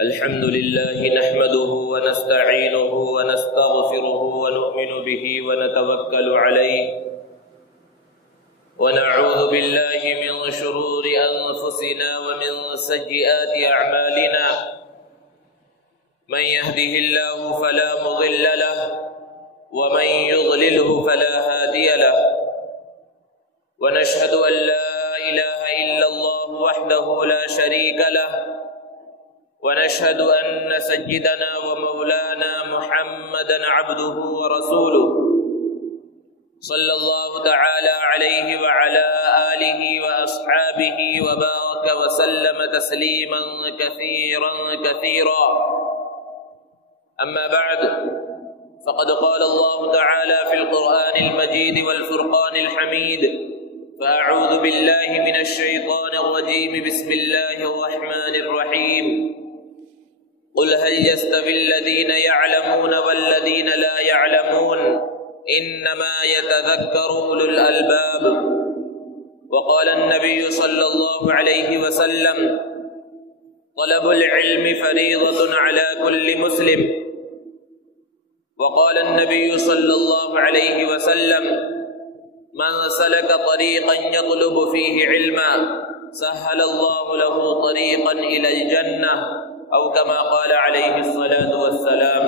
الحمد لله نحمده ونستعينه ونستغفره ونؤمن به ونتوكل عليه ونعوذ بالله من شرور أنفسنا ومن سيئات أعمالنا من يهده الله فلا مضل له ومن يضلله فلا هادي له ونشهد أن لا إله إلا الله وحده لا شريك له ونشهد أن سيدنا ومولانا محمدا عبده ورسوله صلى الله تعالى عليه وعلى آله وأصحابه وبارك وسلم تسليما كثيرا كثيرا. أما بعد، فقد قال الله تعالى في القرآن المجيد والفرقان الحميد: فأعوذ بالله من الشيطان الرجيم، بسم الله الرحمن الرحيم. قل هل يستوي الذين يعلمون والذين لا يعلمون إنما يتذكر أولو الألباب. وقال النبي صلى الله عليه وسلم: طلب العلم فريضة على كل مسلم. وقال النبي صلى الله عليه وسلم: من سلك طريقا يطلب فيه علما سهل الله له طريقا إلى الجنة او كما قال علیہ الصلاة والسلام.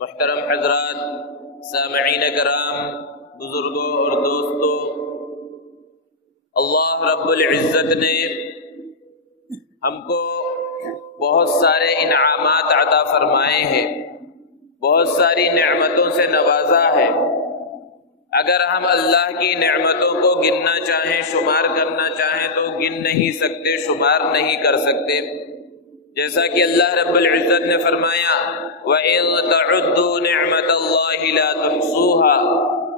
محترم حضرات، سامعین کرام، بزرگوں اور دوستوں، اللہ رب العزت نے ہم کو بہت سارے انعامات عطا فرمائے ہیں، بہت ساری نعمتوں سے نوازا ہے. اگر ہم اللہ کی نعمتوں کو گننا چاہیں، شمار کرنا چاہیں تو گن نہیں سکتے، شمار نہیں کر سکتے. جیسا کہ اللہ رب العزت نے فرمایا: وَإِن تَعُدُّوا نِعْمَةَ اللَّهِ لَا تُحْصُوهَا،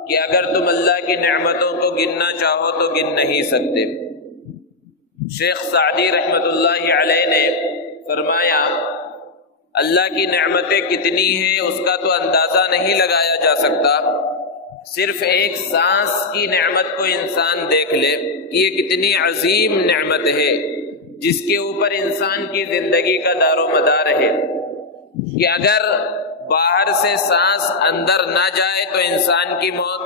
کہ اگر تم اللہ کی نعمتوں کو گننا چاہو تو گن نہیں سکتے. شیخ سعدی رحمۃ اللہ علیہ نے فرمایا: اللہ کی نعمتیں کتنی ہیں اس کا تو اندازہ نہیں لگایا جا سکتا. صرف ایک سانس کی نعمت کو انسان دیکھ لے کہ یہ کتنی عظیم نعمت ہے جس کے اوپر انسان کی زندگی کا دار و مدار ہے، کہ اگر باہر سے سانس اندر نہ جائے تو انسان کی موت،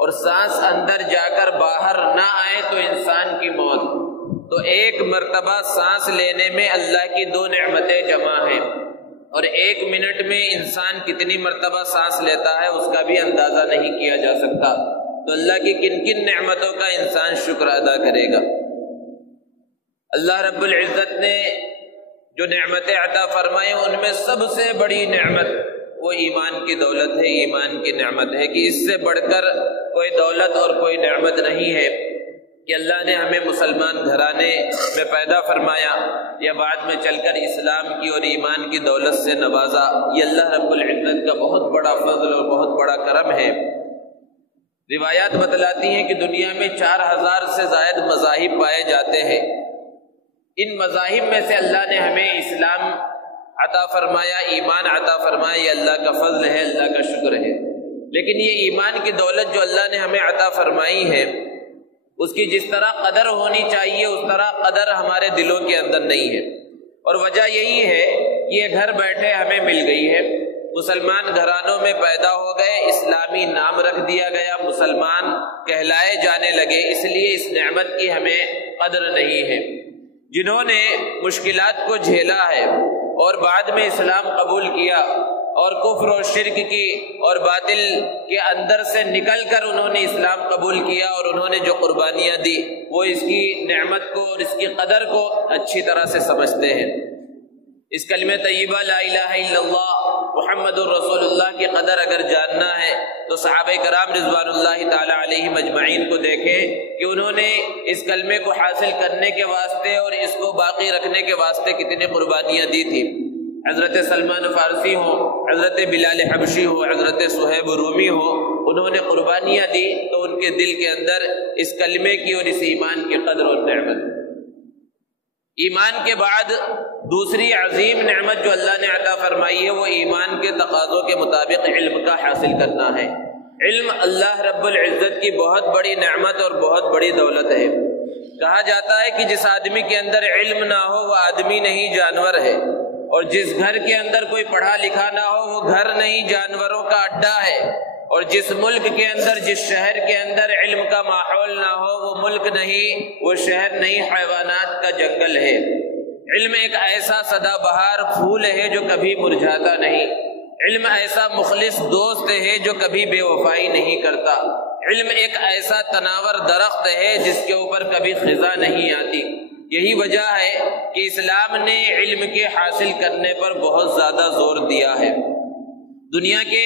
اور سانس اندر جا کر باہر نہ آئے تو انسان کی موت. تو ایک مرتبہ سانس لینے میں اللہ کی دو نعمتیں جمع ہیں، اور ایک منٹ میں انسان کتنی مرتبہ سانس لیتا ہے اس کا بھی اندازہ نہیں کیا جا سکتا. تو اللہ کی کن کن نعمتوں کا انسان شکر ادا کرے گا. اللہ رب العزت نے جو نعمتیں عطا فرمائے ان میں سب سے بڑی نعمت وہ ایمان کی دولت ہے، ایمان کی نعمت ہے، کہ اس سے بڑھ کر کوئی دولت اور کوئی نعمت نہیں ہے کہ اللہ نے ہمیں مسلمان گھرانے میں پیدا فرمایا یا بعد میں چل کر اسلام کی اور ایمان کی دولت سے نوازا. یہ اللہ رب العزت کا بہت بڑا فضل اور بہت بڑا کرم ہے. روایات بتلاتی ہیں کہ دنیا میں 4000 سے زائد مذاہب پائے جاتے ہیں. ان مذاہب میں سے اللہ نے ہمیں اسلام عطا فرمایا، ایمان عطا فرمایا. یہ اللہ کا فضل ہے، اللہ کا شکر ہے. لیکن یہ ایمان کی دولت جو اللہ نے ہمیں عطا فرمائی ہے اس کی جس طرح قدر ہونی چاہیے اس طرح قدر ہمارے دلوں کے اندر نہیں ہے. اور وجہ یہی ہے کہ یہ گھر بیٹھے ہمیں مل گئی ہے، مسلمان گھرانوں میں پیدا ہو گئے، اسلامی نام رکھ دیا گیا، مسلمان کہلائے جانے لگے، اس لیے اس نعمت کی ہمیں قدر نہیں ہے. جنہوں نے مشکلات کو جھیلا ہے اور بعد میں اسلام قبول کیا اور کفر و شرک کی اور باطل کے اندر سے نکل کر انہوں نے اسلام قبول کیا اور انہوں نے جو قربانیاں دی وہ اس کی نعمت کو اور اس کی قدر کو اچھی طرح سے سمجھتے ہیں. اس کلمہ طیبہ لا الہ الا اللہ محمد الرسول اللہ کی قدر اگر جاننا ہے تو صحابہ کرام رضوان اللہ تعالی علیہم اجمعین کو دیکھیں کہ انہوں نے اس کلمے کو حاصل کرنے کے واسطے اور اس کو باقی رکھنے کے واسطے کتنی قربانیاں دی تھی. حضرت سلمان فارسی ہوں، حضرت بلال حبشی ہو، حضرت صہیب رومی ہو، انہوں نے قربانیاں دی تو ان کے دل کے اندر اس کلمے کی اور اس ایمان کی قدر اور نعمت. ایمان کے بعد دوسری عظیم نعمت جو اللہ نے عطا فرمائی ہے وہ ایمان کے تقاضوں کے مطابق علم کا حاصل کرنا ہے. علم اللہ رب العزت کی بہت بڑی نعمت اور بہت بڑی دولت ہے. کہا جاتا ہے کہ جس آدمی کے اندر علم نہ ہو وہ آدمی نہیں جانور ہے، اور جس گھر کے اندر کوئی پڑھا لکھا نہ ہو وہ گھر نہیں جانوروں کا اڈا ہے، اور جس ملک کے اندر جس شہر کے اندر علم کا ماحول نہ ہو وہ ملک نہیں، وہ شہر نہیں، حیوانات کا جنگل ہے۔ علم ایک ایسا سدا بہار پھول ہے جو کبھی مرجھاتا نہیں، علم ایسا مخلص دوست ہے جو کبھی بے وفائی نہیں کرتا، علم ایک ایسا تناور درخت ہے جس کے اوپر کبھی خزاں نہیں آتی۔ یہی وجہ ہے کہ اسلام نے علم کے حاصل کرنے پر بہت زیادہ زور دیا ہے۔ دنیا کے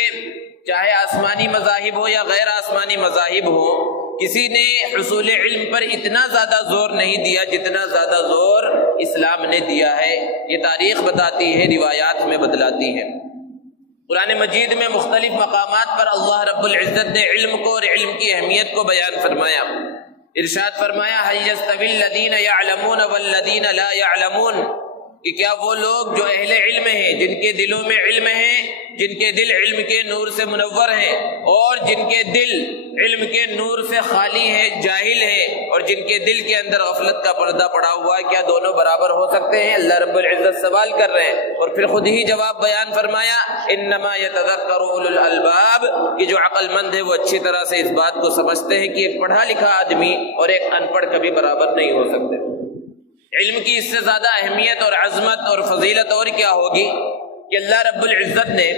چاہے آسمانی مذاہب ہو یا غیر آسمانی مذاہب ہو، کسی نے حصول علم پر اتنا زیادہ زور نہیں دیا جتنا زیادہ زور اسلام نے دیا ہے۔ یہ تاریخ بتاتی ہے، روایات میں بتلاتی ہے۔ قرآن مجید میں مختلف مقامات پر اللہ رب العزت نے علم کو اور علم کی اہمیت کو بیان فرمایا۔ ارشاد فرمایا هل يستوي الذين يعلمون والذين لا يعلمون، کہ کیا وہ لوگ جو اہل علم ہیں، جن کے دلوں میں علم ہے، جن کے دل علم کے نور سے منور ہیں، اور جن کے دل علم کے نور سے خالی ہے، جاہل ہے، اور جن کے دل کے اندر غفلت کا پردہ پڑا ہوا ہے، کیا دونوں برابر ہو سکتے ہیں؟ اللہ رب العزت سوال کر رہے ہیں، اور پھر خود ہی جواب بیان فرمایا انما یتذکر اولو الالباب، کہ جو عقل مند ہے وہ اچھی طرح سے اس بات کو سمجھتے ہیں کہ ایک پڑھا لکھا آدمی اور ایک ان پڑھ کبھی برابر نہیں ہو سکتے۔ علم کی اس سے زیادہ اہمیت اور عظمت اور فضیلت اور کیا ہوگی کہ اللہ رب العزت نے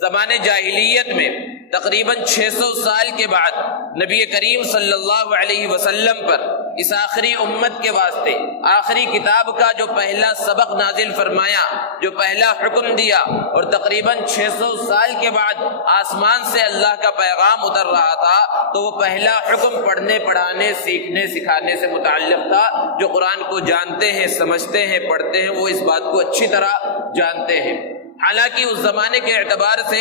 زمانے جاہلیت میں تقریباً 600 سال کے بعد نبی کریم صلی اللہ علیہ وسلم پر اس آخری امت کے واسطے آخری کتاب کا جو پہلا سبق نازل فرمایا، جو پہلا حکم دیا، اور تقریباً 600 سال کے بعد آسمان سے اللہ کا پیغام اتر رہا تھا، تو وہ پہلا حکم پڑھنے پڑھانے سیکھنے سکھانے سے متعلق تھا۔ جو قرآن کو جانتے ہیں، سمجھتے ہیں، پڑھتے ہیں، وہ اس بات کو اچھی طرح جانتے ہیں۔ حالانکہ اس زمانے کے اعتبار سے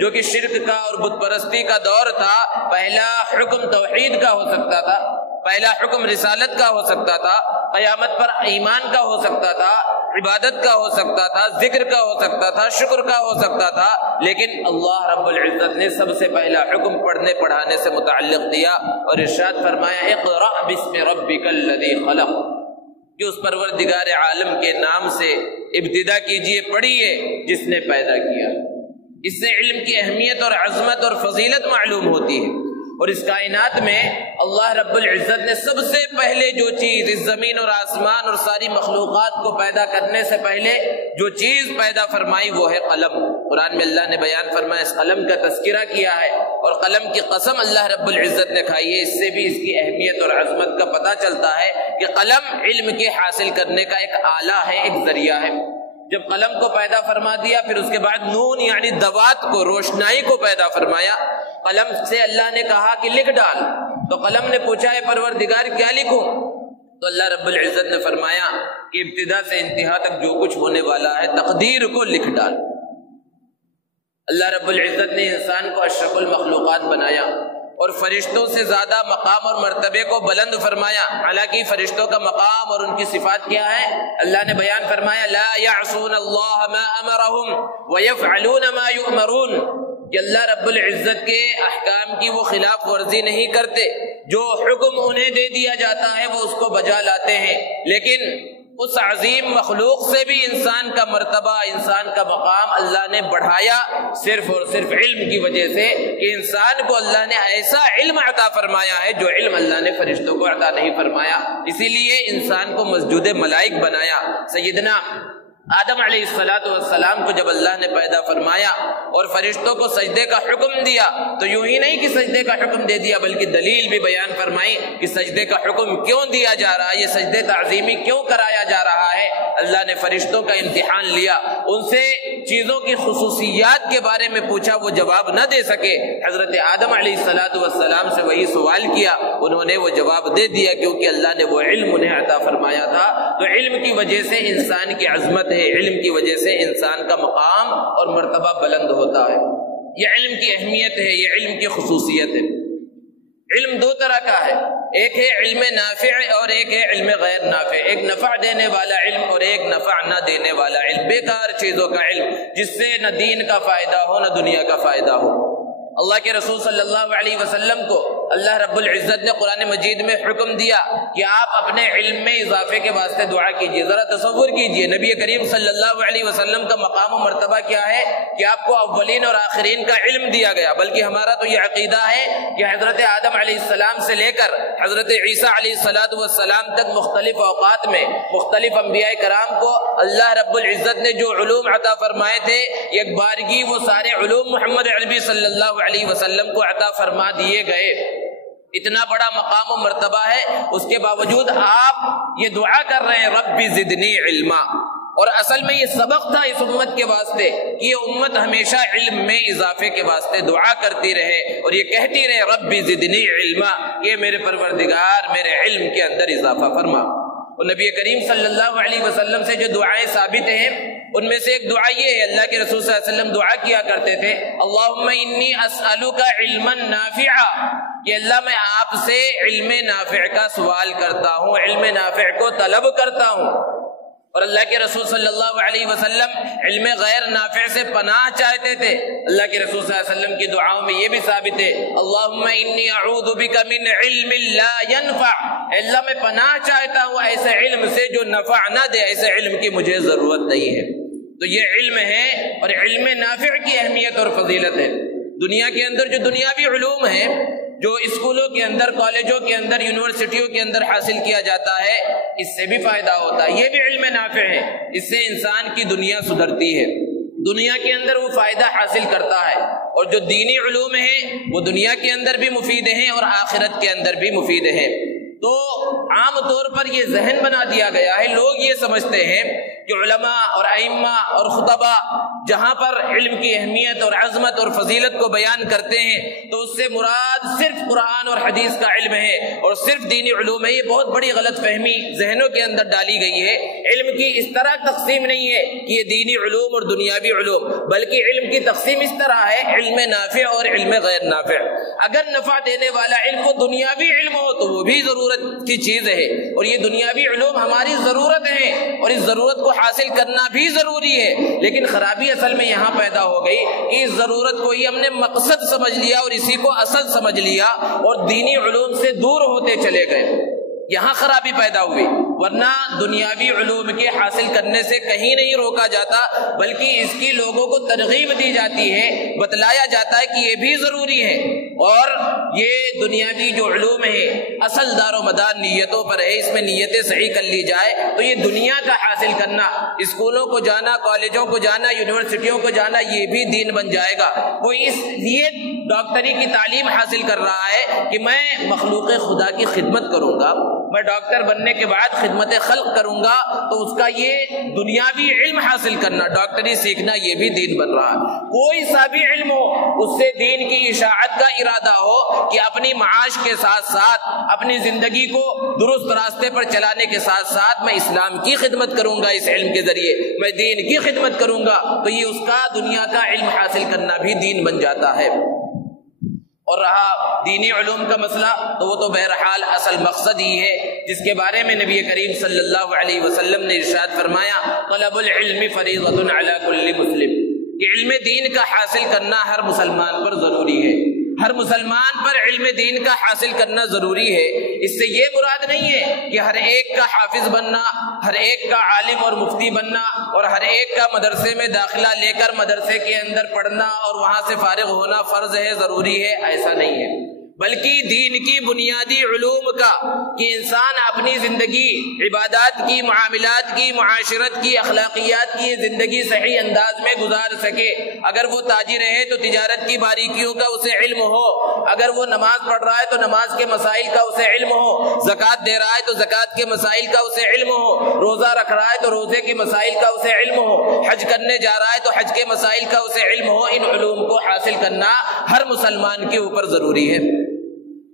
جو کہ شرک کا اور بت پرستی کا دور تھا، پہلا حکم توحید کا ہو سکتا تھا، پہلا حکم رسالت کا ہو سکتا تھا، قیامت پر ایمان کا ہو سکتا تھا، عبادت کا ہو سکتا تھا، ذکر کا ہو سکتا تھا، شکر کا ہو سکتا تھا، لیکن اللہ رب العزت نے سب سے پہلا حکم پڑھنے پڑھانے سے متعلق دیا، اور ارشاد فرمایا اقرأ باسم ربک الذی خلق، کہ اس پروردگار عالم کے نام سے ابتدا کیجئے، پڑھیے جس نے پیدا کیا۔ اس سے علم کی اہمیت اور عظمت اور فضیلت معلوم ہوتی ہے۔ اور اس کائنات میں اللہ رب العزت نے سب سے پہلے جو چیز اس زمین اور آسمان اور ساری مخلوقات کو پیدا کرنے سے پہلے جو چیز پیدا فرمائی وہ ہے قلم۔ قرآن میں اللہ نے بیان فرمایا، اس قلم کا تذکرہ کیا ہے، اور قلم کی قسم اللہ رب العزت نے کھائی ہے۔ اس سے بھی اس کی اہمیت اور عظمت کا پتہ چلتا ہے کہ قلم علم کے حاصل کرنے کا ایک آلہ ہے، ایک ذریعہ ہے۔ جب قلم کو پیدا فرما دیا، پھر اس کے بعد نون یعنی دوات کو، روشنائی کو پیدا فرمایا۔ قلم سے اللہ نے کہا کہ لکھ ڈال، تو قلم نے پوچھا ہے پروردگار کیا لکھوں؟ تو اللہ رب العزت نے فرمایا کہ ابتدا سے انتہا تک جو کچھ ہونے والا ہے تقدیر کو لکھ ڈال۔ اللہ رب العزت نے انسان کو اشرف المخلوقات بنایا، اور فرشتوں سے زیادہ مقام اور مرتبے کو بلند فرمایا۔ حالانکہ فرشتوں کا مقام اور ان کی صفات کیا ہے؟ اللہ نے بیان فرمایا لا يعصون اللہ ما امرهم ويفعلون ما يؤمرون، کہ اللہ رب العزت کے احکام کی وہ خلاف ورزی نہیں کرتے، جو حکم انہیں دے دیا جاتا ہے وہ اس کو بجا لاتے ہیں۔ لیکن اس عظیم مخلوق سے بھی انسان کا مرتبہ، انسان کا مقام اللہ نے بڑھایا صرف اور صرف علم کی وجہ سے، کہ انسان کو اللہ نے ایسا علم عطا فرمایا ہے جو علم اللہ نے فرشتوں کو عطا نہیں فرمایا۔ اسی لیے انسان کو مسجود ملائک بنایا۔ سیدنا آدم علیہ السلام کو جب اللہ نے پیدا فرمایا اور فرشتوں کو سجدے کا حکم دیا، تو یوں ہی نہیں کہ سجدے کا حکم دے دیا، بلکہ دلیل بھی بیان فرمائی کہ سجدے کا حکم کیوں دیا جا رہا ہے، یہ سجدے تعظیمی کیوں کرایا جا رہا ہے۔ اللہ نے فرشتوں کا امتحان لیا، ان سے چیزوں کی خصوصیات کے بارے میں پوچھا، وہ جواب نہ دے سکے۔ حضرت آدم علیہ السلام سے وہی سوال کیا، انہوں نے وہ جواب دے دیا، کیونکہ اللہ نے وہ علم انہیں عطا فرمایا تھا۔ تو علم کی وجہ سے انسان کی عظمت ہے، علم کی وجہ سے انسان کا مقام اور مرتبہ بلند ہوتا ہے۔ یہ علم کی اہمیت ہے، یہ علم کی خصوصیت ہے۔ علم دو طرح کا ہے، ایک ہے علم نافع اور ایک ہے علم غیر نافع۔ ایک نفع دینے والا علم اور ایک نفع نہ دینے والا علم، بیکار چیزوں کا علم جس سے نہ دین کا فائدہ ہو نہ دنیا کا فائدہ ہو۔ اللہ کے رسول صلی اللہ علیہ وسلم کو اللہ رب العزت نے قرآن مجید میں حکم دیا کہ آپ اپنے علم میں اضافے کے واسطے دعا کیجیے۔ ذرا تصور کیجیے نبی کریم صلی اللہ علیہ وسلم کا مقام و مرتبہ کیا ہے کہ آپ کو اولین اور آخرین کا علم دیا گیا، بلکہ ہمارا تو یہ عقیدہ ہے کہ حضرت آدم علیہ السلام سے لے کر حضرت عیسیٰ علیہ السلام تک مختلف اوقات میں مختلف انبیاء کرام کو اللہ رب العزت نے جو علوم عطا فرمائے تھے، یک بارگی وہ سارے علوم محمد عربی صلی اللہ علیہ وسلم کو عطا فرما دیے گئے۔ اتنا بڑا مقام و مرتبہ ہے، اس کے باوجود آپ یہ دعا کر رہے ہیں رب زدنی علما، اور اصل میں یہ سبق تھا اس امت کے واسطے کہ یہ امت ہمیشہ علم میں اضافے کے واسطے دعا کرتی رہے اور یہ کہتی رہے رب زدنی علما، کہ میرے پروردگار میرے علم کے اندر اضافہ فرما۔ اور نبی کریم صلی اللہ علیہ وسلم سے جو دعائیں ثابت ہیں ان میں سے ایک دعا یہ ہے، اللہ کے رسول صلی اللہ علیہ وسلم دعا کیا کرتے تھے اللہم انی اسألک علما نافعا، کہ اللہ میں آپ سے علم نافع کا سوال کرتا ہوں، علم نافع کو طلب کرتا ہوں۔ اور اللہ کے رسول صلی اللہ علیہ وسلم علم غیر نافع سے پناہ چاہتے تھے۔ اللہ کے رسول صلی اللہ علیہ وسلم کی دعاؤں میں یہ بھی ثابت ہے اللہم انی اعوذ بک من علم لا ينفع، اللہ میں پناہ چاہتا ہوں ایسے علم سے جو نفع نہ دے، ایسے علم کی مجھے ضرورت نہیں ہے۔ تو یہ علم ہے، اور علم نافع کی اہمیت اور فضیلت ہے۔ دنیا کے اندر جو دنیاوی علوم ہیں جو اسکولوں کے اندر، کالجوں کے اندر، یونیورسٹیوں کے اندر حاصل کیا جاتا ہے، اس سے بھی فائدہ ہوتا ہے، یہ بھی علم نافع ہے، اس سے انسان کی دنیا سدھرتی ہے، دنیا کے اندر وہ فائدہ حاصل کرتا ہے۔ اور جو دینی علوم ہیں وہ دنیا کے اندر بھی مفید ہیں اور آخرت کے اندر بھی مفید ہیں۔ تو عام طور پر یہ ذہن بنا دیا گیا ہے، لوگ یہ سمجھتے ہیں کہ علماء اور ائمہ اور خطبہ جہاں پر علم کی اہمیت اور عظمت اور فضیلت کو بیان کرتے ہیں تو اس سے مراد صرف قرآن اور حدیث کا علم ہے اور صرف دینی علوم ہے۔ یہ بہت بڑی غلط فہمی ذہنوں کے اندر ڈالی گئی ہے۔ علم کی اس طرح تقسیم نہیں ہے کہ یہ دینی علوم اور دنیاوی علوم، بلکہ علم کی تقسیم اس طرح ہے علم نافع اور علم غیر نافع۔ اگر نفع دینے والا علم وہ دنیاوی علم ہو تو وہ بھی ضرورت کی چیز ہے، اور یہ دنیاوی علوم ہماری ضرورت ہے اور اس ضرورت کو حاصل کرنا بھی ضروری ہے۔ لیکن خرابی اصل میں یہاں پیدا ہو گئی کہ اس ضرورت کو ہی ہم نے مقصد سمجھ لیا اور اسی کو اصل سمجھ لیا اور دینی علوم سے دور ہوتے چلے گئے، یہاں خرابی پیدا ہوئی۔ ورنہ دنیاوی علوم کے حاصل کرنے سے کہیں نہیں روکا جاتا، بلکہ اس کی لوگوں کو ترغیب دی جاتی ہے، بتلایا جاتا ہے کہ یہ بھی ضروری ہے۔ اور یہ دنیاوی جو علوم ہے اصل دار و مدار نیتوں پر ہے، اس میں نیتیں صحیح کر لی جائے تو یہ دنیا کا حاصل کرنا، اسکولوں کو جانا، کالجوں کو جانا، یونیورسٹیوں کو جانا، یہ بھی دین بن جائے گا۔ وہ اس لیے ڈاکٹری کی تعلیم حاصل کر رہا ہے کہ میں مخلوق خدا کی خدمت کروں گا، میں ڈاکٹر بننے کے بعد خدمت خلق کروں گا، تو اس کا یہ دنیاوی علم حاصل کرنا، ڈاکٹری سیکھنا، یہ بھی دین بن رہا ہے۔ کوئی سا بھی علم ہو اس سے دین کی اشاعت کا ارادہ ہو کہ اپنی معاش کے ساتھ ساتھ اپنی زندگی کو درست راستے پر چلانے کے ساتھ ساتھ میں اسلام کی خدمت کروں گا، اس علم کے ذریعے میں دین کی خدمت کروں گا، تو یہ اس کا دنیا کا علم حاصل کرنا بھی دین بن جاتا ہے۔ اور رہا دینی علوم کا مسئلہ تو وہ تو بہرحال اصل مقصد ہی ہے جس کے بارے میں نبی کریم صلی اللہ علیہ وسلم نے ارشاد فرمایا طلب العلم فریضۃ علی کل مسلم، کہ علم دین کا حاصل کرنا ہر مسلمان پر ضروری ہے، ہر مسلمان پر علم دین کا حاصل کرنا ضروری ہے۔ اس سے یہ مراد نہیں ہے کہ ہر ایک کا حافظ بننا، ہر ایک کا عالم اور مفتی بننا اور ہر ایک کا مدرسے میں داخلہ لے کر مدرسے کے اندر پڑھنا اور وہاں سے فارغ ہونا فرض ہے، ضروری ہے، ایسا نہیں ہے، بلکہ دین کی بنیادی علوم کا کہ انسان اپنی زندگی عبادات کی، معاملات کی، معاشرت کی، اخلاقیات کی زندگی صحیح انداز میں گزار سکے۔ اگر وہ تاجر ہے تو تجارت کی باریکیوں کا اسے علم ہو، اگر وہ نماز پڑھ رہا ہے تو نماز کے مسائل کا اسے علم ہو، زکوٰۃ دے رہا ہے تو زکوٰۃ کے مسائل کا اسے علم ہو، روزہ رکھ رہا ہے تو روزے کے مسائل کا اسے علم ہو، حج کرنے جا رہا ہے تو حج کے مسائل کا اسے علم ہو۔ ان علوم کو حاصل کرنا ہر مسلمان کے اوپر ضروری ہے۔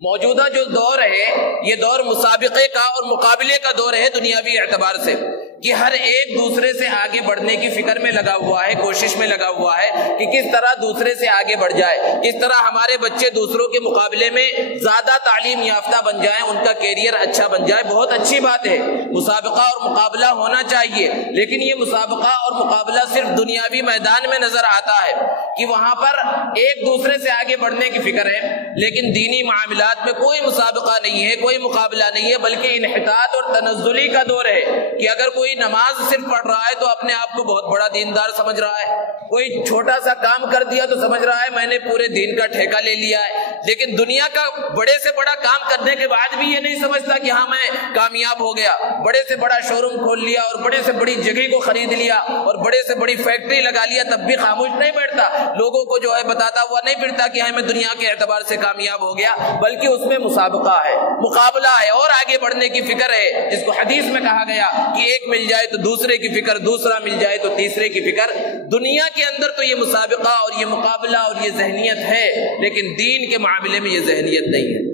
موجودہ جو دور ہے یہ دور مسابقے کا اور مقابلے کا دور ہے دنیاوی اعتبار سے، کہ ہر ایک دوسرے سے آگے بڑھنے کی فکر میں لگا ہوا ہے، کوشش میں لگا ہوا ہے کہ کس طرح دوسرے سے آگے بڑھ جائے، کس طرح ہمارے بچے دوسروں کے مقابلے میں زیادہ تعلیم یافتہ بن جائیں، ان کا کیریئر اچھا بن جائے۔ بہت اچھی بات ہے، مسابقہ اور مقابلہ ہونا چاہیے، لیکن یہ مسابقہ اور مقابلہ صرف دنیاوی میدان میں نظر آتا ہے کہ وہاں پر ایک دوسرے سے آگے بڑھنے کی فکر ہے، لیکن دینی معاملات میں کوئی مسابقہ نہیں ہے، کوئی مقابلہ نہیں ہے، بلکہ انحطاط اور تنزلی کا دور ہے کہ اگر کوئی نماز صرف پڑھ رہا ہے تو اپنے آپ کو بہت بڑا دیندار سمجھ رہا ہے، کوئی چھوٹا سا کام کر دیا تو سمجھ رہا ہے میں نے پورے دین کا ٹھیکہ لے لیا ہے، لیکن دنیا کا بڑے سے بڑا کام کرنے کے بعد بھی یہ نہیں سمجھتا کہ ہاں میں کامیاب ہو گیا، بڑے سے بڑا شو روم کھول لیا اور بڑے سے بڑی جگہ کو خرید لیا اور بڑے سے بڑی فیکٹری لگا لیا، تب بھی خاموش نہیں بیٹھتا، لوگوں کو جو ہے بتاتا ہوا نہیں پھرتا کہ ہاں میں دنیا کے اعتبار سے کامیاب ہو گیا، بلکہ اس میں مسابقہ ہے، مقابلہ ہے اور آگے بڑھنے کی فکر ہے، جس کو حدیث میں کہا گیا کہ ایک مل جائے تو دوسرے کی فکر، دوسرا مل جائے تو تیسرے کی فکر۔ دنیا کے اندر تو یہ مسابقہ اور یہ مقابلہ اور یہ ذہنیت ہے، لیکن دین کے معاملے میں یہ ذہنیت نہیں ہے،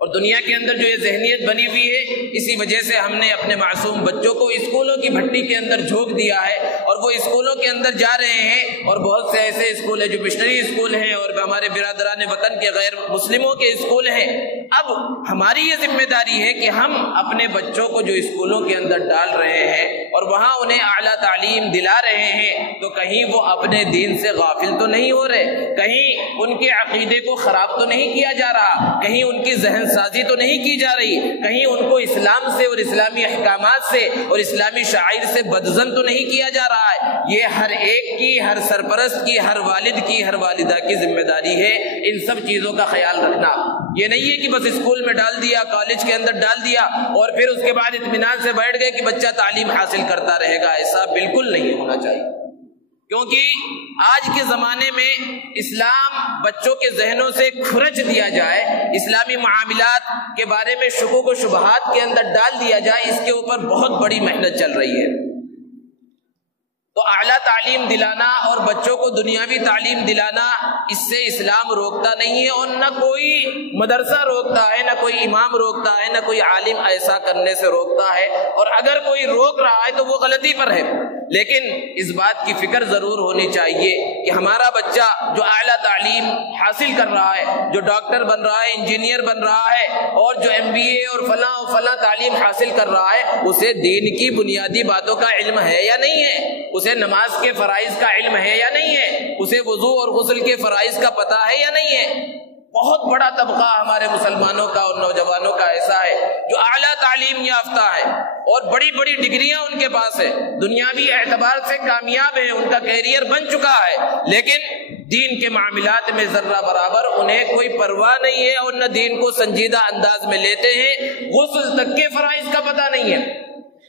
اور دنیا کے اندر جو یہ ذہنیت بنی ہوئی ہے، اسی وجہ سے ہم نے اپنے معصوم بچوں کو اسکولوں کی بھٹی کے اندر جھونک دیا ہے، اور وہ اسکولوں کے اندر جا رہے ہیں، اور بہت سے ایسے اسکول ہیں جو مشنری اسکول ہیں اور ہمارے برادران وطن کے غیر مسلموں کے اسکول ہیں۔ اب ہماری یہ ذمہ داری ہے کہ ہم اپنے بچوں کو جو اسکولوں کے اندر ڈال رہے ہیں اور وہاں انہیں اعلیٰ تعلیم دلا رہے ہیں، تو کہیں وہ اپنے دین سے غافل تو نہیں ہو رہے، کہیں ان کے عقیدے کو خراب تو نہیں کیا جا رہا، کہیں ان کی ذہن سازی تو نہیں کی جا رہی، کہیں ان کو اسلام سے اور اسلامی احکامات سے اور اسلامی شعائر سے بدظن تو نہیں کیا جا رہا ہے۔ یہ ہر ایک کی، ہر سرپرست کی، ہر والد کی، ہر والدہ کی ذمہ داری ہے ان سب چیزوں کا خیال رکھنا۔ یہ نہیں ہے کہ بس اسکول میں ڈال دیا، کالج کے اندر ڈال دیا اور پھر اس کے بعد اطمینان سے بیٹھ گئے کہ بچہ تعلیم حاصل کرتا رہے گا، ایسا بالکل نہیں ہونا چاہیے، کیونکہ آج کے زمانے میں اسلام بچوں کے ذہنوں سے کھرچ دیا جائے، اسلامی معاملات کے بارے میں شکوک و شبہات کے اندر ڈال دیا جائے، اس کے اوپر بہت بڑی محنت چل رہی ہے۔ تو اعلیٰ تعلیم دلانا اور بچوں کو دنیاوی تعلیم دلانا، اس سے اسلام روکتا نہیں ہے، اور نہ کوئی مدرسہ روکتا ہے، نہ کوئی امام روکتا ہے، نہ کوئی عالم ایسا کرنے سے روکتا ہے، اور اگر کوئی روک رہا ہے تو وہ غلطی پر ہے، لیکن اس بات کی فکر ضرور ہونی چاہیے کہ ہمارا بچہ جو اعلیٰ تعلیم حاصل کر رہا ہے، جو ڈاکٹر بن رہا ہے، انجینئر بن رہا ہے، اور جو MBA اور فلاں تعلیم حاصل کر رہا ہے، اسے دین کی بنیادی باتوں کا علم ہے یا نہیں ہے، اسے نماز کے فرائض کا علم ہے یا نہیں ہے، اسے وضو اور غسل کے فرائض کا پتہ ہے یا نہیں ہے۔ بہت بڑا طبقہ ہمارے مسلمانوں کا اور نوجوانوں کا ایسا ہے جو اعلیٰ تعلیم یافتہ ہے اور بڑی بڑی ڈگریاں ان کے پاس ہے، دنیاوی اعتبار سے کامیاب ہیں، ان کا کیریئر بن چکا ہے، لیکن دین کے معاملات میں ذرہ برابر انہیں کوئی پرواہ نہیں ہے، اور نہ دین کو سنجیدہ انداز میں لیتے ہیں، غسل تک کے فرائض کا پتہ نہیں ہے۔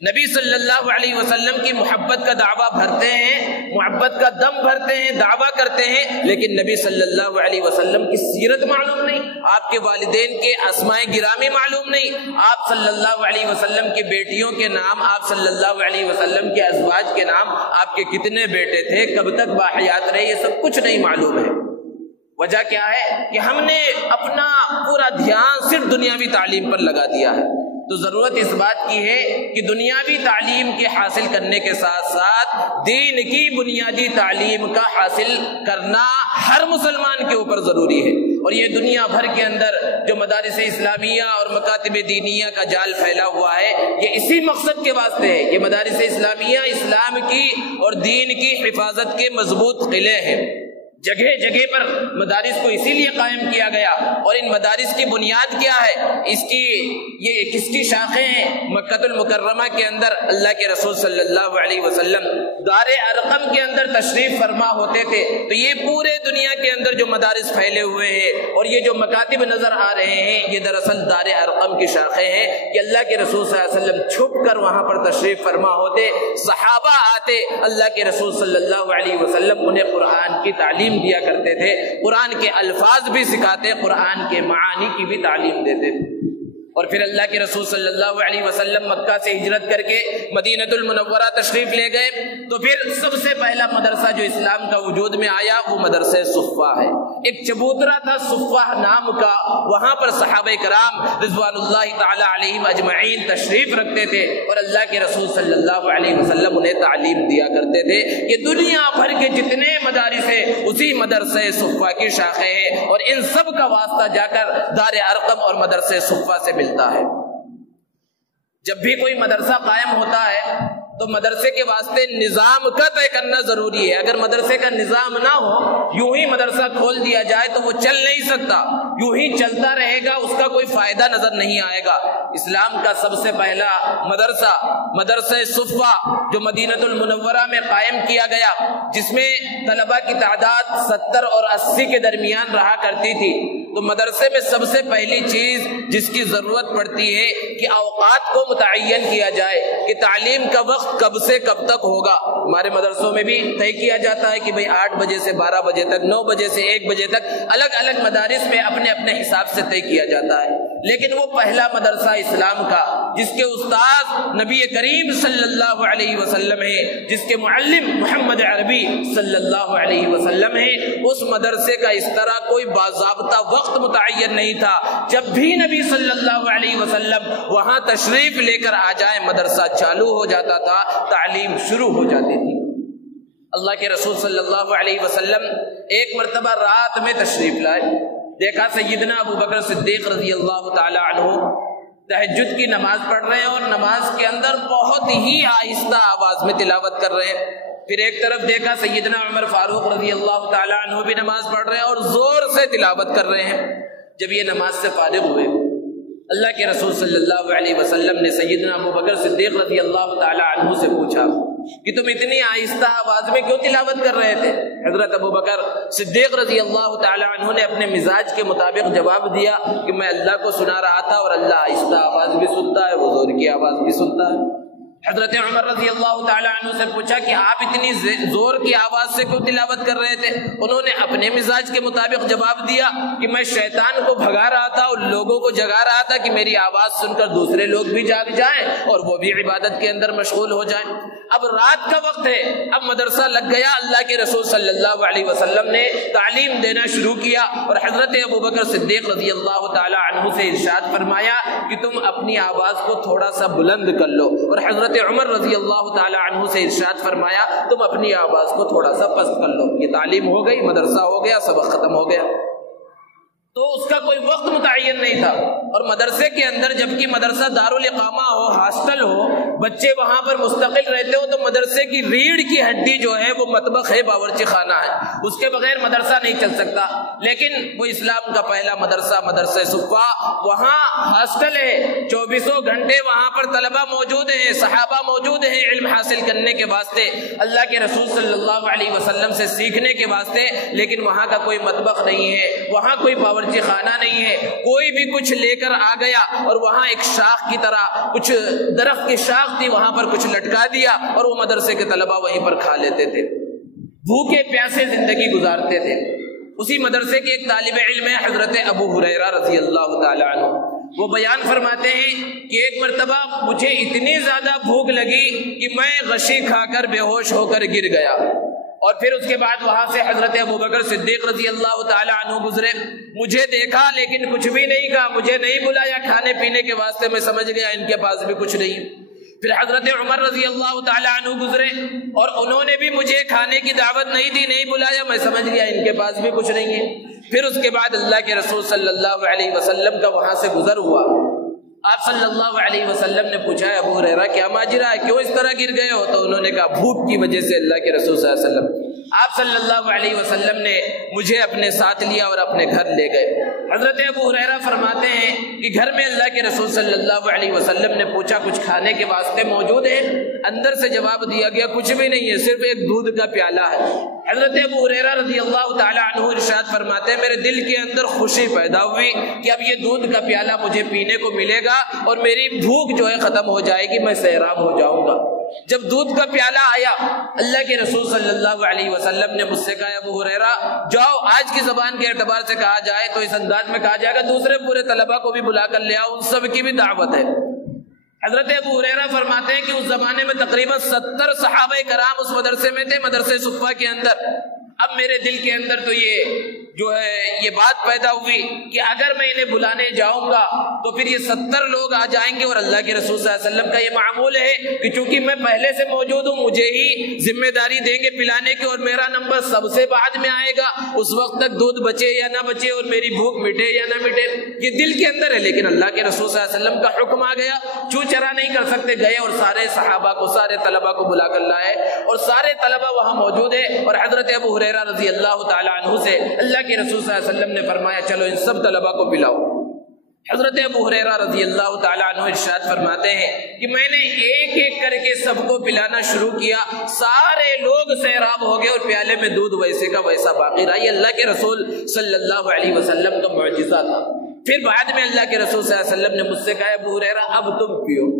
نبی صلی اللہ علیہ وسلم کی محبت کا دعویٰ بھرتے ہیں، محبت کا دم بھرتے ہیں، دعویٰ کرتے ہیں، لیکن نبی صلی اللہ علیہ وسلم کی سیرت معلوم نہیں، آپ کے والدین کے اسماء گرامی معلوم نہیں، آپ صلی اللہ علیہ وسلم کی بیٹیوں کے نام، آپ صلی اللہ علیہ وسلم کے ازواج کے نام، آپ کے کتنے بیٹے تھے، کب تک باحیات رہے، یہ سب کچھ نہیں معلوم ہے۔ وجہ کیا ہے کہ ہم نے اپنا پورا دھیان صرف دنیاوی تعلیم پر لگا دیا ہے۔ تو ضرورت اس بات کی ہے کہ دنیاوی تعلیم کے حاصل کرنے کے ساتھ ساتھ دین کی بنیادی تعلیم کا حاصل کرنا ہر مسلمان کے اوپر ضروری ہے، اور یہ دنیا بھر کے اندر جو مدارس اسلامیہ اور مکاتب دینیہ کا جال پھیلا ہوا ہے، یہ اسی مقصد کے واسطے ہے۔ یہ مدارس اسلامیہ اسلام کی اور دین کی حفاظت کے مضبوط قلعے ہیں، جگہ جگہ پر مدارس کو اسی لیے قائم کیا گیا، اور ان مدارس کی بنیاد کیا ہے، یہ کس کی شاخیں ہیں؟ مکہ المکرمہ کے اندر اللہ کے رسول صلی اللہ علیہ وسلم دار ارقم کے اندر تشریف فرما ہوتے تھے، تو یہ پورے دنیا کے اندر جو مدارس پھیلے ہوئے ہیں اور یہ جو مکاتب نظر آ رہے ہیں، یہ دراصل دار ارقم کی شاخیں ہیں کہ اللہ کے رسول صلی اللہ علیہ وسلم چھپ کر وہاں پر تشریف فرما ہوتے، صحابہ آتے، اللہ کے رسول صلی اللہ علیہ وسلم انہیں قرآن کی تعلیم دیا کرتے تھے، قرآن کے الفاظ بھی سکھاتے، قرآن کے معانی کی بھی تعلیم دیتے تھے۔ اور پھر اللہ کے رسول صلی اللہ علیہ وسلم مکہ سے ہجرت کر کے مدینہ المنورہ تشریف لے گئے، تو پھر سب سے پہلا مدرسہ جو اسلام کا وجود میں آیا وہ مدرسہ صفہ ہے۔ ایک چبوترا تھا صفہ نام کا، وہاں پر صحابہ کرام رضوان اللہ تعالی علیہم اجمعین تشریف رکھتے تھے، اور اللہ کے رسول صلی اللہ علیہ وسلم انہیں تعلیم دیا کرتے تھے۔ یہ دنیا بھر کے جتنے مدارس ہیں اسی مدرسہ صفہ کی شاخیں ہیں، اور ان سب کا واسطہ جا کر دار ارقم اور مدرسہ صفہ سے ملتا ہے۔ جب بھی کوئی مدرسہ قائم ہوتا ہے تو مدرسے کے واسطے نظام کا طے کرنا ضروری ہے۔ اگر مدرسے کا نظام نہ ہو، یوں ہی مدرسہ کھول دیا جائے تو وہ چل نہیں سکتا، یوں ہی چلتا رہے گا، اس کا کوئی فائدہ نظر نہیں آئے گا۔ اسلام کا سب سے پہلا مدرسہ صفہ جو مدینہ المنورہ میں قائم کیا گیا، جس میں طلبہ کی تعداد 70 اور 80 کے درمیان رہا کرتی تھی، تو مدرسے میں سب سے پہلی چیز جس کی ضرورت پڑتی ہے کہ اوقات کو متعین کیا جائے کہ تعلیم کا وقت کب سے کب تک ہوگا۔ ہمارے مدرسوں میں بھی طے کیا جاتا ہے کہ بھئی 8 بجے سے 12 بجے تک، 9 بجے سے 1 بجے تک، الگ الگ مدارس میں اپنے اپنے حساب سے طے کیا جاتا ہے۔ لیکن وہ پہلا مدرسہ اسلام کا جس کے استاد نبی کریم صلی اللہ علیہ وسلم ہے، جس کے معلم محمد عربی صلی اللہ علیہ وسلم ہے، اس مدرسے کا اس طرح کوئی باضابطہ وقت متعین نہیں تھا۔ جب بھی نبی صلی اللہ علیہ وسلم وہاں تشریف لے کر آ جائے، مدرسہ چالو ہو جاتا تھا، تعلیم شروع ہو جاتی تھی۔ اللہ کے رسول صلی اللہ علیہ وسلم ایک مرتبہ رات میں تشریف لائے، دیکھا سیدنا ابو بکر صدیق رضی اللہ تعالی عنہ تہجد کی نماز پڑھ رہے ہیں اور نماز کے اندر بہت ہی آہستہ آواز میں تلاوت کر رہے ہیں۔ پھر ایک طرف دیکھا سیدنا عمر فاروق رضی اللہ تعالی عنہ بھی نماز پڑھ رہے ہیں اور زور سے تلاوت کر رہے ہیں۔ جب یہ نماز سے فارغ ہوئے، اللہ کے رسول صلی اللہ علیہ وسلم نے سیدنا ابو بکر صدیق رضی اللہ تعالی عنہ سے پوچھا کہ تم اتنی آہستہ آواز میں کیوں تلاوت کر رہے تھے؟ حضرت ابو بکر صدیق رضی اللہ تعالی عنہ نے اپنے مزاج کے مطابق جواب دیا کہ میں اللہ کو سنا رہا تھا اور اللہ آہستہ آواز بھی سنتا ہے، وہ زور کی آواز بھی سنتا ہے۔ حضرت عمر رضی اللہ تعالی عنہ سے پوچھا کہ آپ اتنی زور کی آواز سے کیوں تلاوت کر رہے تھے؟ انہوں نے اپنے مزاج کے مطابق جواب دیا کہ میں شیطان کو بھگا رہا تھا اور لوگوں کو جگا رہا تھا کہ میری آواز سن کر دوسرے لوگ بھی جاگ جائیں اور وہ بھی عبادت کے اندر مشغول ہو جائیں۔ اب رات کا وقت ہے، اب مدرسہ لگ گیا، اللہ کے رسول صلی اللہ علیہ وسلم نے تعلیم دینا شروع کیا اور حضرت ابو بکر صدیق رضی اللہ تعالی عنہ سے ارشاد فرمایا کہ تم اپنی آواز کو تھوڑا سا بلند کر لو، اور حضرت عمر رضی اللہ تعالی عنہ سے ارشاد فرمایا تم اپنی آواز کو تھوڑا سا پست کر لو۔ یہ تعلیم ہو گئی، مدرسہ ہو گیا، سبق ختم ہو گیا۔ تو اس کا کوئی وقت متعین نہیں تھا، اور مدرسے کے اندر جبکہ مدرسہ دارالاقامہ ہو، ہاسٹل ہو، بچے وہاں پر مستقل رہتے ہو، تو مدرسے کی ریڑھ کی ہڈی جو ہے وہ مطبخ ہے، باورچی خانہ ہے، اس کے بغیر مدرسہ نہیں چل سکتا۔ لیکن وہ اسلام کا پہلا مدرسہ صفہ، وہاں ہاسٹل ہے، 24 گھنٹے وہاں پر طلبہ موجود ہیں، صحابہ موجود ہیں علم حاصل کرنے کے واسطے، اللہ کے رسول صلی اللہ علیہ وسلم سے سیکھنے کے واسطے، لیکن وہاں کا کوئی مطبخ نہیں ہے، وہاں کوئی باورچی خانہ نہیں ہے، کوئی بھی کچھ لے کر آ گیا اور وہاں ایک شاخ کی طرح کچھ درخت کی شاخ تھی، وہاں پر کچھ لٹکا دیا اور وہ مدرسے کے طلبہ وہیں پر کھا لیتے تھے، بھوکے پیاسے زندگی گزارتے تھے۔ اسی مدرسے کے ایک طالب علم ہے حضرت ابو ہریرہ رضی اللہ تعالی عنہ، وہ بیان فرماتے ہیں کہ ایک مرتبہ مجھے اتنی زیادہ بھوک لگی کہ میں غشی کھا کر بے ہوش ہو کر گر گیا، اور پھر اس کے بعد وہاں سے حضرت ابو بکر صدیق رضی اللہ تعالی عنہ گزرے، مجھے دیکھا لیکن کچھ بھی نہیں کہا، مجھے نہیں بلایا کھانے پینے کے واسطے، میں سمجھ گیا ان کے پاس بھی کچھ نہیں۔ پھر حضرت عمر رضی اللہ تعالی عنہ گزرے اور انہوں نے بھی مجھے کھانے کی دعوت نہیں دی، نہیں بلایا، میں سمجھ گیا ان کے پاس بھی کچھ نہیں ہے۔ پھر اس کے بعد اللہ کے رسول صلی اللہ علیہ وسلم کا وہاں سے گزر ہوا، آپ صلی اللہ علیہ وسلم نے پوچھا ہے ابو ہریرہ کیا ماجرا ہے، کیوں اس طرح گر گئے ہو؟ تو انہوں نے کہا بھوک کی وجہ سے اللہ کے رسول صلی اللہ علیہ وسلم۔ آپ صلی اللہ علیہ وسلم نے مجھے اپنے ساتھ لیا اور اپنے گھر لے گئے۔ حضرت ابو ہریرہ فرماتے ہیں کہ گھر میں اللہ کے رسول صلی اللہ علیہ وسلم نے پوچھا کچھ کھانے کے واسطے موجود ہے؟ اندر سے جواب دیا گیا کچھ بھی نہیں ہے، صرف ایک دودھ کا پیالہ ہے۔ حضرت ابو ہریرہ رضی اللہ تعالی عنہ ارشاد فرماتے ہیں میرے دل کے اندر خوشی پیدا ہوئی کہ اب یہ دودھ کا پیالہ مجھے پینے کو ملے گا اور میری بھوک جو ہے ختم ہو جائے گی، میں سیراب ہو جاؤں گا۔ جب دودھ کا پیالہ آیا، اللہ کے رسول صلی اللہ علیہ وسلم نے مجھ سے کہا ابو ہریرہ جاؤ، آج کی زبان کے اعتبار سے کہا جائے تو اس انداز میں کہا جائے گا دوسرے پورے طلبہ کو بھی بلا کر لے آؤ، ان سب کی بھی دعوت ہے۔ حضرت ابو ہریرہ فرماتے ہیں کہ اس زمانے میں تقریباً 70 صحابہ کرام اس مدرسے میں تھے، مدرسے صفہ کے اندر۔ اب میرے دل کے اندر تو یہ جو ہے یہ بات پیدا ہوئی کہ اگر میں انہیں بلانے جاؤں گا تو پھر یہ 70 لوگ آ جائیں گے، اور اللہ کے رسول صلی اللہ علیہ وسلم کا یہ معمول ہے کہ چونکہ میں پہلے سے موجود ہوں مجھے ہی ذمہ داری دیں گے پلانے کی، اور میرا نمبر سب سے بعد میں آئے گا، اس وقت تک دودھ بچے یا نہ بچے اور میری بھوک مٹے یا نہ مٹے، یہ دل کے اندر ہے۔ لیکن اللہ کے رسول صلی اللہ علیہ وسلم کا حکم آ گیا، چو چرا نہیں کر سکتے، گئے اور سارے صحابہ کو، سارے طلبہ کو بلا کر لائے، اور سارے طلبہ وہاں موجود ہیں، اور حضرت ابو ہریرہ رضی اللہ تعالی عنہ سے اللہ کے رسول صلی اللہ علیہ وسلم نے فرمایا چلو ان سب طلبہ کو پلاؤ۔ حضرت ابو ہریرہ رضی اللہ تعالی عنہ ارشاد فرماتے ہیں کہ میں نے ایک ایک کر کے سب کو پلانا شروع کیا، سارے لوگ سیراب ہو گئے اور پیالے میں دودھ ویسے کا ویسا باقی رہا۔ یہ اللہ کے رسول صلی اللہ علیہ وسلم کا معجزہ تھا۔ پھر بعد میں اللہ کے رسول صلی اللہ علیہ وسلم نے مجھ سے کہا ابو ہریرہ اب تم پیو۔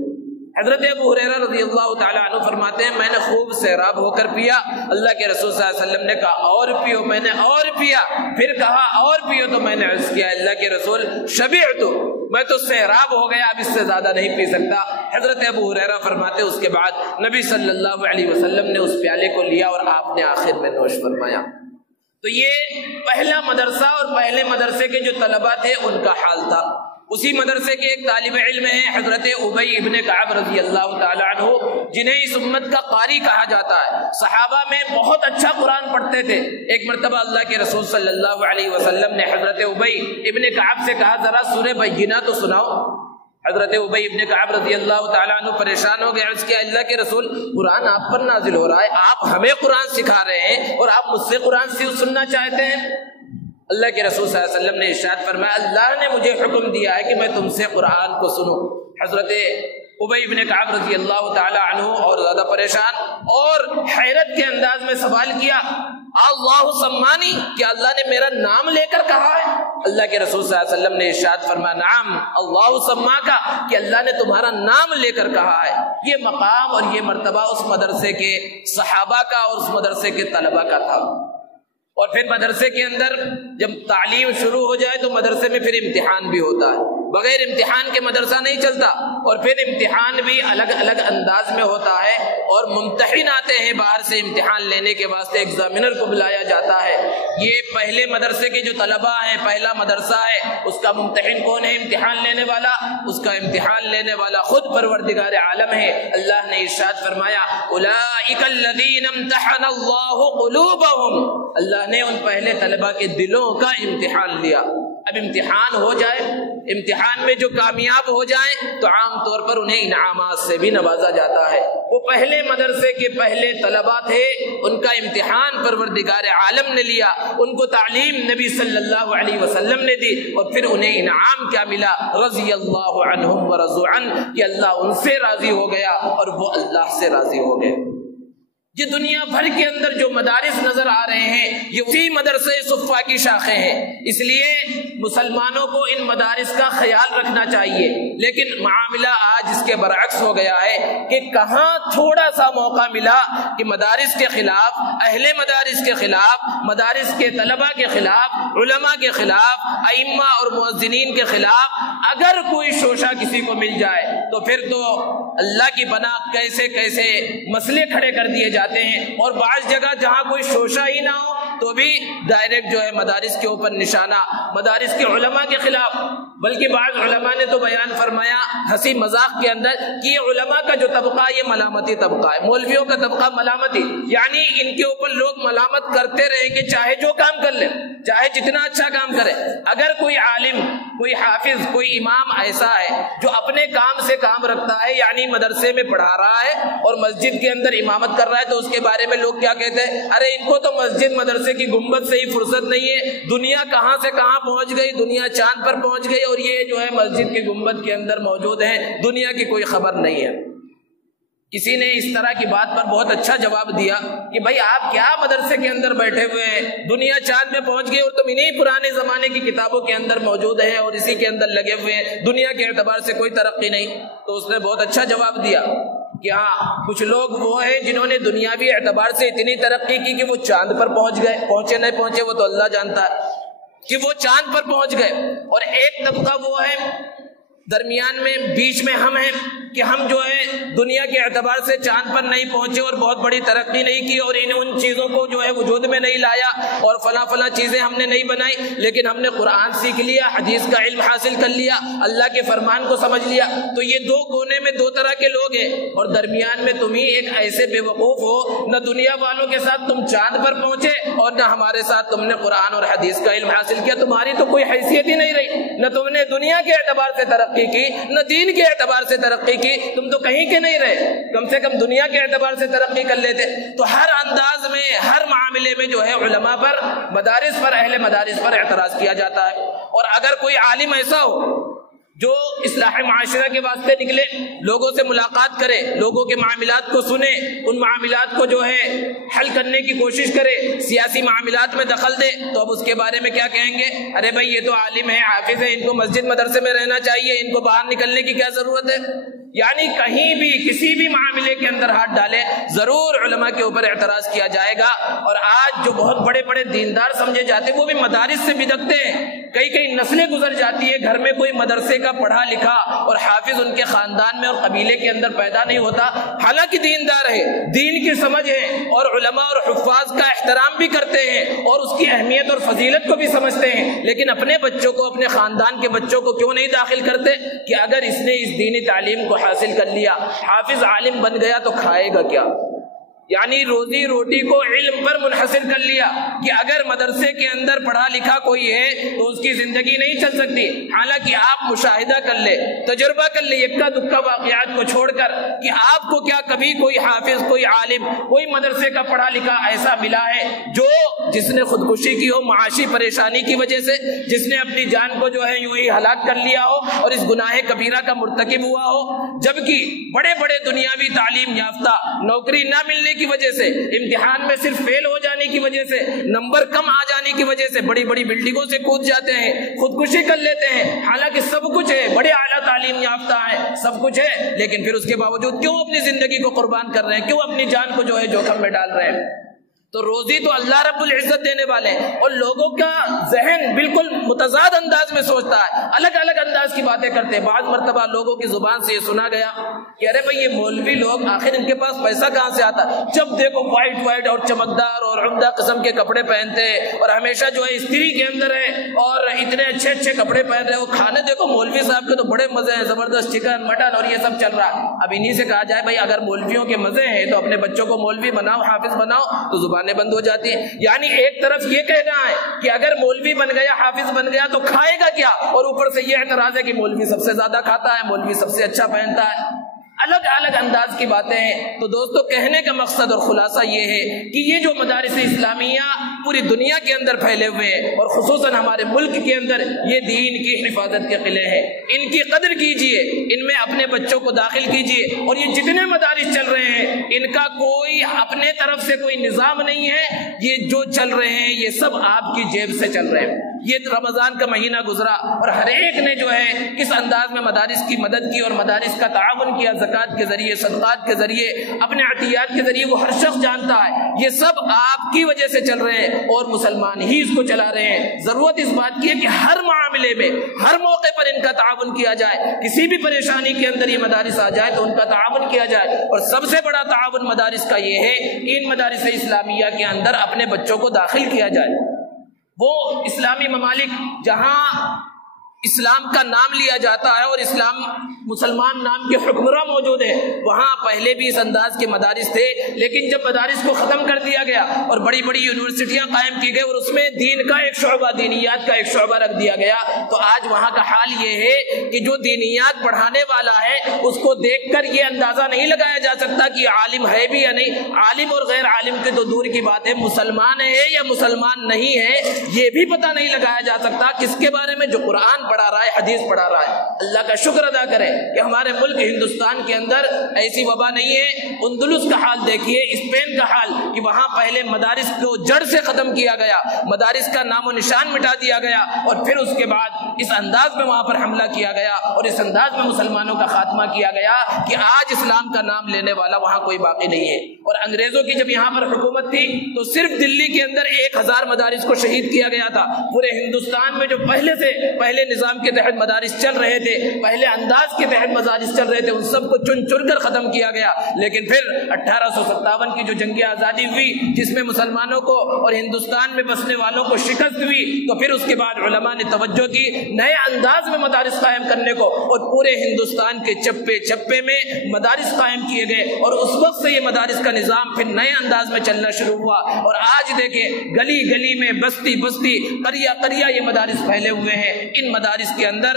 حضرت ابو ہریرہ رضی اللہ تعالیٰ عنہ فرماتے ہیں میں نے خوب سیراب ہو کر پیا، اللہ کے رسول صلی اللہ علیہ وسلم نے کہا اور پیو، میں نے اور پیا، پھر کہا اور پیو، تو میں نے عرض کیا اللہ کے رسول شبعت، میں تو سیراب ہو گیا، اب اس سے زیادہ نہیں پی سکتا۔ حضرت ابو ہریرہ فرماتے اس کے بعد نبی صلی اللہ علیہ وسلم نے اس پیالے کو لیا اور آپ نے آخر میں نوش فرمایا۔ تو یہ پہلا مدرسہ اور پہلے مدرسے کے جو طلبہ تھے ان کا حال تھا۔ اسی مدرسے کے ایک طالب علم ہیں حضرت ابی ابن کعب رضی اللہ تعالی عنہ، جنہیں اس امت کا قاری کہا جاتا ہے، صحابہ میں بہت اچھا قرآن پڑھتے تھے۔ ایک مرتبہ اللہ کے رسول صلی اللہ علیہ وسلم نے حضرت ابی ابن کعب سے کہا ذرا سورہ بینہ تو سناؤ۔ حضرت ابی ابن کعب رضی اللہ تعالیٰ عنہ پریشان ہو گئے، عرض کیا اللہ کے رسول قرآن آپ پر نازل ہو رہا ہے، آپ ہمیں قرآن سکھا رہے ہیں اور آپ مجھ سے قرآن سننا چاہتے ہیں؟ اللہ کے رسول صلی اللہ علیہ وسلم نے ارشاد فرمایا اللہ نے مجھے حکم دیا ہے کہ میں تم سے قرآن کو سنوں۔ حضرت ابی ابن کعب رضی اللہ تعالی عنہ اور زیادہ پریشان اور حیرت کے انداز میں سوال کیا اللہ سمانی، کیا اللہ نے میرا نام لے کر کہا ہے؟ اللہ کے رسول صلی اللہ علیہ وسلم نے ارشاد فرمایا نعم اللہ سماکا، کہ اللہ نے تمہارا نام لے کر کہا ہے۔ یہ مقام اور یہ مرتبہ اس مدرسے کے صحابہ کا اور اس مدرسے کے طلبہ کا تھا۔ اور پھر مدرسے کے اندر جب تعلیم شروع ہو جائے تو مدرسے میں پھر امتحان بھی ہوتا ہے، بغیر امتحان کے مدرسہ نہیں چلتا، اور پھر امتحان بھی الگ الگ انداز میں ہوتا ہے، اور ممتحن آتے ہیں باہر سے امتحان لینے کے واسطے، ایگزامینر کو بلایا جاتا ہے۔ یہ پہلے مدرسے کے جو طلبہ ہیں، پہلا مدرسہ ہے، اس کا ممتحن کون ہے؟ امتحان لینے والا، اس کا امتحان لینے والا خود پروردگار عالم ہے۔ اللہ نے ارشاد فرمایا اولئک الذین امتحن اللہ قلوبہم، اللہ نے ان پہلے طلبہ کے دلوں کا امتحان لیا۔ اب امتحان ہو جائے، امتحان میں جو کامیاب ہو جائیں تو عام طور پر انہیں انعامات سے بھی نوازا جاتا ہے۔ وہ پہلے مدرسے کے پہلے طلبہ تھے، ان کا امتحان پروردگار عالم نے لیا، ان کو تعلیم نبی صلی اللہ علیہ وسلم نے دی، اور پھر انہیں انعام کیا ملا؟ رضی اللہ عنہم ورضوا عنہ، کہ اللہ ان سے راضی ہو گیا اور وہ اللہ سے راضی ہو گئے۔ یہ دنیا بھر کے اندر جو مدارس نظر آ رہے ہیں یہ اسی مدرسے صفا کی شاخیں ہیں، اس لیے مسلمانوں کو ان مدارس کا خیال رکھنا چاہیے۔ لیکن معاملہ آج اس کے برعکس ہو گیا ہے کہ کہاں تھوڑا سا موقع ملا کہ مدارس کے خلاف، اہل مدارس کے خلاف، مدارس کے طلبہ کے خلاف، علماء کے خلاف، ائمہ اور مؤذنین کے خلاف اگر کوئی شوشہ کسی کو مل جائے تو پھر تو اللہ کی پناہ کیسے کیسے مسئلے کھڑے کر دیے جاتے ہیں، اور بعض جگہ جہاں کوئی شوشہ ہی نہ ہو تو بھی ڈائریکٹ جو ہے مدارس کے اوپر نشانہ، مدارس کے علماء کے خلاف۔ بلکہ بعض علماء نے تو بیان فرمایا ہنسی مذاق کے اندر کہ یہ علماء کا جو طبقہ یہ ملامتی طبقہ ہے، مولویوں کا طبقہ ملامتی، یعنی ان کے اوپر لوگ ملامت کرتے رہیں کہ چاہے جو کام کر لے، چاہے جتنا اچھا کام کرے، اگر کوئی عالم، کوئی حافظ، کوئی امام ایسا ہے جو اپنے کام سے کام رکھتا ہے، یعنی مدرسے میں پڑھا رہا ہے اور مسجد کے اندر امامت کر رہا ہے، تو اس کے بارے میں لوگ کیا کہتے ہیں؟ ارے ان کو تو مسجد مدرسے کی گنبد سے ہی فرصت نہیں ہے، دنیا کہاں سے کہاں پہنچ گئی، دنیا چاند پر پہنچ گئی اور یہ جو ہے مسجد کی گنبد کے اندر موجود ہیں، دنیا کی کوئی خبر نہیں ہے۔ کسی نے اس طرح کی بات پر بہت اچھا جواب دیا کہ بھائی آپ کیا مدرسے کے اندر بیٹھے ہوئے ہیں، دنیا چاند میں پہنچ گئی اور تم انہی پرانے زمانے کی کتابوں کے اندر موجود ہیں اور اسی کے اندر لگے ہوئے ہیں، دنیا کے اعتبار سے کوئی ترقی نہیں۔ تو اس نے بہت اچھا جواب دیا کہ ہاں کچھ لوگ وہ ہیں جنہوں نے دنیاوی اعتبار سے اتنی ترقی کی کہ وہ چاند پر پہنچ گئے، پہنچے نہیں پہنچے وہ تو اللہ جانتا ہے کہ وہ چاند پر پہنچ گئے، اور ایک طبقہ وہ ہے درمیان میں، بیچ میں ہم ہیں کہ ہم جو ہے دنیا کے اعتبار سے چاند پر نہیں پہنچے اور بہت بڑی ترقی نہیں کی اور ان چیزوں کو جو ہے وجود میں نہیں لایا اور فلاں فلاں چیزیں ہم نے نہیں بنائی، لیکن ہم نے قرآن سیکھ لیا، حدیث کا علم حاصل کر لیا، اللہ کے فرمان کو سمجھ لیا۔ تو یہ دو کونے میں دو طرح کے لوگ ہیں، اور درمیان میں تم ہی ایک ایسے بے وقوف ہو، نہ دنیا والوں کے ساتھ تم چاند پر پہنچے اور نہ ہمارے ساتھ تم نے قرآن اور حدیث کا علم حاصل کیا۔ تمہاری تو کوئی حیثیت ہی نہیں رہی، نہ تم نے دنیا کے اعتبار سے ترقی کی نہ دین کے اعتبار سے ترقی کی، تم تو کہیں کے نہیں رہے، کم سے کم دنیا کے اعتبار سے ترقی کر لیتے۔ تو ہر انداز میں ہر معاملے میں جو ہے علماء پر، مدارس پر، اہل مدارس پر اعتراض کیا جاتا ہے۔ اور اگر کوئی عالم ایسا ہو جو اصلاح معاشرہ کے واسطے نکلے، لوگوں سے ملاقات کرے، لوگوں کے معاملات کو سنے، ان معاملات کو جو ہے حل کرنے کی کوشش کرے، سیاسی معاملات میں دخل دے، تو اب اس کے بارے میں کیا کہیں گے؟ ارے بھائی یہ تو عالم ہے، حافظ ہے، ان کو مسجد مدرسے میں رہنا چاہیے، ان کو باہر نکلنے کی کیا ضرورت ہے؟ یعنی کہیں بھی کسی بھی معاملے کے اندر ہاتھ ڈالے ضرور علماء کے اوپر اعتراض کیا جائے گا۔ اور آج جو بہت بڑے بڑے دیندار سمجھے جاتے ہیں وہ بھی مدارس سے بدکتے ہیں، کئی نسلیں گزر جاتی ہے، گھر میں کوئی مدرسے کا پڑھا لکھا اور حافظ ان کے خاندان میں اور قبیلے کے اندر پیدا نہیں ہوتا، حالانکہ دیندار ہے، دین کی سمجھ ہے اور علماء اور حفاظ کا احترام بھی کرتے ہیں اور اس کی اہمیت اور فضیلت کو بھی سمجھتے ہیں، لیکن اپنے بچوں کو، اپنے خاندان کے بچوں کو کیوں نہیں داخل کرتے کہ اگر اس نے اس دینی تعلیم کو حاصل کر لیا، حافظ عالم بن گیا تو کھائے گا کیا؟ یعنی روزی روٹی کو علم پر منحصر کر لیا کہ اگر مدرسے کے اندر پڑھا لکھا کوئی ہے تو اس کی زندگی نہیں چل سکتی۔ حالانکہ آپ مشاہدہ کر لے، تجربہ کر لے یکا دکا واقعات کو چھوڑ کر کہ آپ کو کیا کبھی کوئی حافظ، کوئی عالم، کوئی مدرسے کا پڑھا لکھا ایسا ملا ہے جو جس نے خودکشی کی ہو معاشی پریشانی کی وجہ سے، جس نے اپنی جان کو جو ہے یوں ہی ہلاک کر لیا ہو اور اس گناہ کبیرہ کا مرتکب ہوا ہو؟ جبکہ بڑے بڑے دنیاوی تعلیم یافتہ نوکری نہ ملنے کی وجہ سے، امتحان میں صرف فیل ہو جانے کی وجہ سے، نمبر کم آ جانے کی وجہ سے بڑی بڑی بلڈنگوں سے کود جاتے ہیں، خودکشی کر لیتے ہیں، حالانکہ سب کچھ ہے، بڑے اعلیٰ تعلیم یافتہ ہے، سب کچھ ہے، لیکن پھر اس کے باوجود کیوں اپنی زندگی کو قربان کر رہے ہیں؟ کیوں اپنی جان کو جو ہے جوخم میں ڈال رہے ہیں؟ تو روزی تو اللہ رب العزت دینے والے ہیں، اور لوگوں کا ذہن بالکل متضاد انداز میں سوچتا ہے، الگ الگ انداز کی باتیں کرتے ہیں۔ بعض مرتبہ لوگوں کی زبان سے یہ سنا گیا کہ ارے بھائی یہ مولوی لوگ آخر ان کے پاس پیسہ کہاں سے آتا ہے؟ جب دیکھو وائٹ اور چمکدار اور عمدہ قسم کے کپڑے پہنتے ہیں اور ہمیشہ جو ہے استری کے اندر ہے اور اتنے اچھے کپڑے پہن رہے ہیں، وہ کھانے دیکھو مولوی صاحب کے تو بڑے مزے ہیں، زبردست چکن مٹن اور یہ سب چل رہا ہے۔ اب انہی سے کہا جائے بھائی اگر مولویوں کے مزے ہیں تو اپنے بچوں کو مولوی بناؤ، حافظ بناؤ، تو زبانیں بند ہو جاتی ہیں۔ یعنی ایک طرف یہ کہنا ہے کہ اگر مولوی بن گیا، حافظ بن گیا تو کھائے گا کیا، اور اوپر سے یہ اعتراض ہے کہ مولوی سب سے زیادہ کھاتا ہے، مولوی سب سے اچھا پہنتا ہے۔ الگ الگ انداز کی باتیں ہیں۔ تو دوستو کہنے کا مقصد اور خلاصہ یہ ہے کہ یہ جو مدارس اسلامیہ پوری دنیا کے اندر پھیلے ہوئے ہیں اور خصوصاً ہمارے ملک کے اندر یہ دین کی حفاظت کے قلعے ہیں، ان کی قدر کیجئے، ان میں اپنے بچوں کو داخل کیجئے، اور یہ جتنے مدارس چل رہے ہیں ان کا کوئی اپنے طرف سے کوئی نظام نہیں ہے، یہ جو چل رہے ہیں یہ سب آپ کی جیب سے چل رہے ہیں۔ یہ رمضان کا مہینہ گزرا اور ہر ایک نے جو ہے کس انداز میں مدارس کی مدد کی اور مدارس کا تعاون کیا، زکوٰۃ کے ذریعے، صدقات کے ذریعے، اپنے عطیات کے ذریعے، وہ ہر شخص جانتا ہے یہ سب آپ کی وجہ سے چل رہے ہیں اور مسلمان ہی اس کو چلا رہے ہیں۔ ضرورت اس بات کی ہے کہ ہر معاملے میں، ہر موقع پر ان کا تعاون کیا جائے، کسی بھی پریشانی کے اندر یہ مدارس آ جائے تو ان کا تعاون کیا جائے، اور سب سے بڑا تعاون مدارس کا یہ ہے کہ ان مدارس اسلامیہ کے اندر اپنے بچوں کو داخل کیا جائے۔ وہ اسلامی ممالک جہاں اسلام کا نام لیا جاتا ہے اور اسلام مسلمان نام کے حکمراں موجود ہیں، وہاں پہلے بھی اس انداز کے مدارس تھے، لیکن جب مدارس کو ختم کر دیا گیا اور بڑی بڑی یونیورسٹیاں قائم کی گئی اور اس میں دین کا ایک شعبہ، دینیات کا ایک شعبہ رکھ دیا گیا، تو آج وہاں کا حال یہ ہے کہ جو دینیات پڑھانے والا ہے اس کو دیکھ کر یہ اندازہ نہیں لگایا جا سکتا کہ عالم ہے بھی یا نہیں۔ عالم اور غیر عالم کی تو دور کی بات ہے، مسلمان ہے یا مسلمان نہیں ہے یہ بھی پتہ نہیں لگایا جا سکتا، کس کے بارے میں؟ جو قرآن پڑھا رہا ہے، حدیث پڑھا رہا ہے۔ اللہ کا شکر ادا کریں کہ ہمارے ملک ہندوستان کے اندر ایسی وبا نہیں ہے۔ اندلس کا حال دیکھیے، اسپین کا حال، کہ وہاں پہلے مدارس کو جڑ سے ختم کیا گیا، مدارس کا نام و نشان مٹا دیا گیا، اور پھر اس کے بعد اس انداز میں وہاں پر حملہ کیا گیا اور اس انداز میں مسلمانوں کا خاتمہ کیا گیا کہ آج اسلام کا نام لینے والا وہاں کوئی باقی نہیں ہے۔ اور انگریزوں کی جب یہاں پر حکومت تھی تو صرف دلی کے اندر 1000 مدارس کو شہید کیا گیا تھا۔ پورے ہندوستان میں جو پہلے نظام کے تحت مدارس چل رہے تھے، پہلے انداز کے تحت مدارس چل رہے تھے، ان سب کو چن چن کر ختم کیا گیا۔ لیکن پھر 1857 کی جو جنگ آزادی ہوئی جس میں مسلمانوں کو اور ہندوستان میں بسنے والوں کو شکست ہوئی، تو پھر اس کے بعد علماء نے توجہ کی نئے انداز میں مدارس قائم کرنے کو، اور پورے ہندوستان کے چپے چپے میں مدارس قائم کیے گئے، اور اس وقت سے یہ مدارس کا نظام پھر نئے انداز میں چلنا شروع ہوا۔ اور آج دیکھیں گلی گلی میں، بستی بستی، قریہ قریہ یہ مدارس پھیلے ہوئے ہیں۔ ان مدارس کے اندر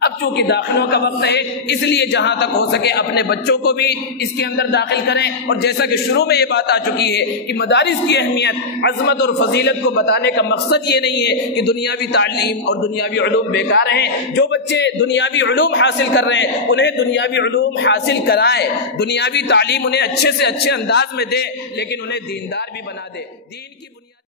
اب چونکہ داخلوں کا وقت ہے، اس لیے جہاں تک ہو سکے اپنے بچوں کو بھی اس کے اندر داخل کریں۔ اور جیسا کہ شروع میں یہ بات آ چکی ہے کہ مدارس کی اہمیت، عظمت اور فضیلت کو بتانے کا مقصد یہ نہیں ہے کہ دنیاوی تعلیم اور دنیاوی علوم بیکار ہیں۔ جو بچے دنیاوی علوم حاصل کر رہے ہیں انہیں دنیاوی علوم حاصل کرائیں، دنیاوی تعلیم انہیں اچھے سے اچھے انداز میں دے، لیکن انہیں دیندار بھی بنا دے۔ دین کی بنیاد